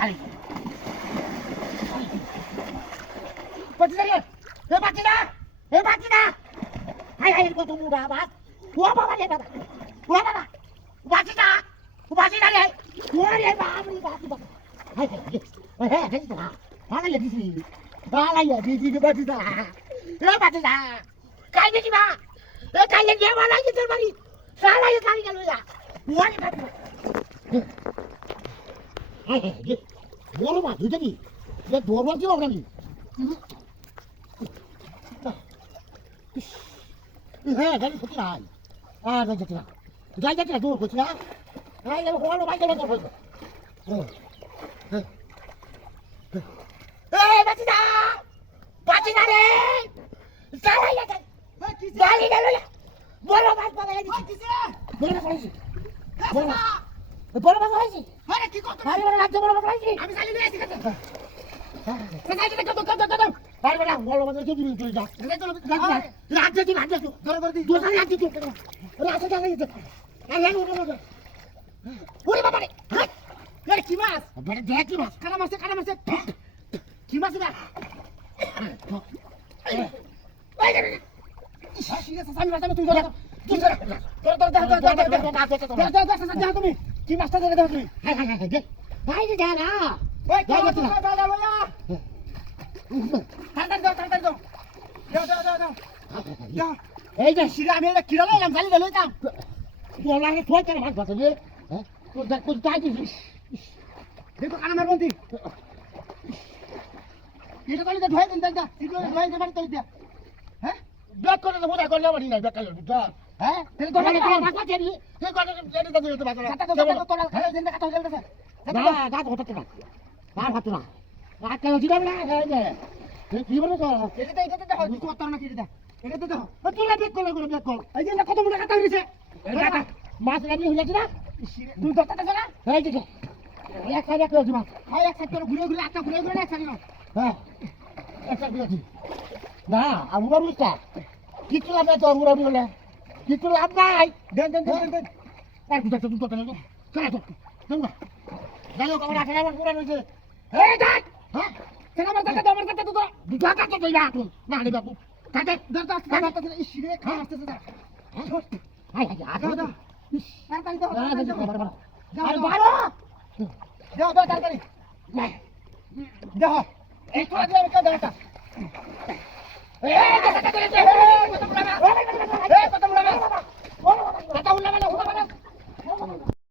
high বাঁচি না রে এ বাঁচি না হাই হাই কত মুড়া বাস ও বাবা রে বাবা ও বাবা বাঁচি না রে ও রে বাবা বাঁচি বাবা হাই হাই হাই হাই না হালাই দিছি বাঁচি না এ বাঁচি না কাই দেখি না এ কাই লে গেম লাগি তোর বাড়ি সালা এ কাই গেল যা ও রে বাবা হাই হাই বড় মা দুই দেখি এ দরবার কি হবে নাকি হ্যাঁ গাড়ি ছুটি নাই আর যাচ্ছে না দূর করছি না এই যাবো কোন বাইক যাবো তোর এই বাঁচি না রে চালাই না গাড়ি গেল বড় মাছ পালাই দিছি বড় মাছ পাইছি বড় মাছ পাইছি আরে কি করতে আরে বড় মাছ পাইছি আমি চালিয়ে নিয়ে আসি কত আরে বড় বড় মাছ কি দিবি তুই যা রাত দে ধরে করে দি দুটো রাত দি রাত দে আরে ওরে বাবা রে আরে কি মাছ বড় দেখ কি মাছ কানা মাছ কি মাছ এটা এই রে ঠিক আছে সামনে রাস্তা তুই ধরে তুমি কি মাছটা ধরে দাও তুমি হ্যাঁ ভাই দে না ওই তাড়াতাড়ি দাও এই যে শিরা আমি এটা কিরা লইলাম জালি লইতাম বলা রে তুই কেন মাছ ধরতে হ্যাঁ তোর দেখ তুই তাই দিস দেখো কানা মার বন্দি এটা কইলে ধয় দিন দাদা এগুলো ধয় দে বাড়ি দে হ্যাঁ ব্যাক করে দেবো না করলে বাড়ি নাই ব্যাক করে বুঝছ হ্যাঁ তাহলে তোর মাছ পাচ্ছি রে এই কথা লেটে দাও তো বাজার তোর খালি দিন দেখা হয়ে গেছে না গাছ হতে না আর হাত না রাত কেন দিলাম না এই যে কি বলে তো এটা হয় কত না কি এটা দাও তুই ব্যাক কর এই যে কত মুড়া কাটা হইছে এটা মাছ রানি হয়ে যাচ্ছে না তুই তো কাটা না এই যে এক সাইড করে দিবা হয় এক সাইড করে ঘুরে একটা ঘুরে না এক সাইড হ্যাঁ এক সাইড দিছি না আমরা বুঝতা কিছু লাভ নাই তো আমরা বলে কিছু লাভ নাই দেন আর বুঝা তুই তো কেন কাটা তো দেন না জানো কবে রাখা আমার পুরা হইছে এই দেখ হ্যাঁ কেন আমার কাটা তো দুটা কাটা তো না রে বাবু কাটে দাঁড়া ইসরে খা আসতেছে না হাই আগা দাও তাড়াতাড়ি দাও আরে বারো দাও তাড়াতাড়ি দাও এই তো আগে আমি কাটা দাও এই কত মুড়া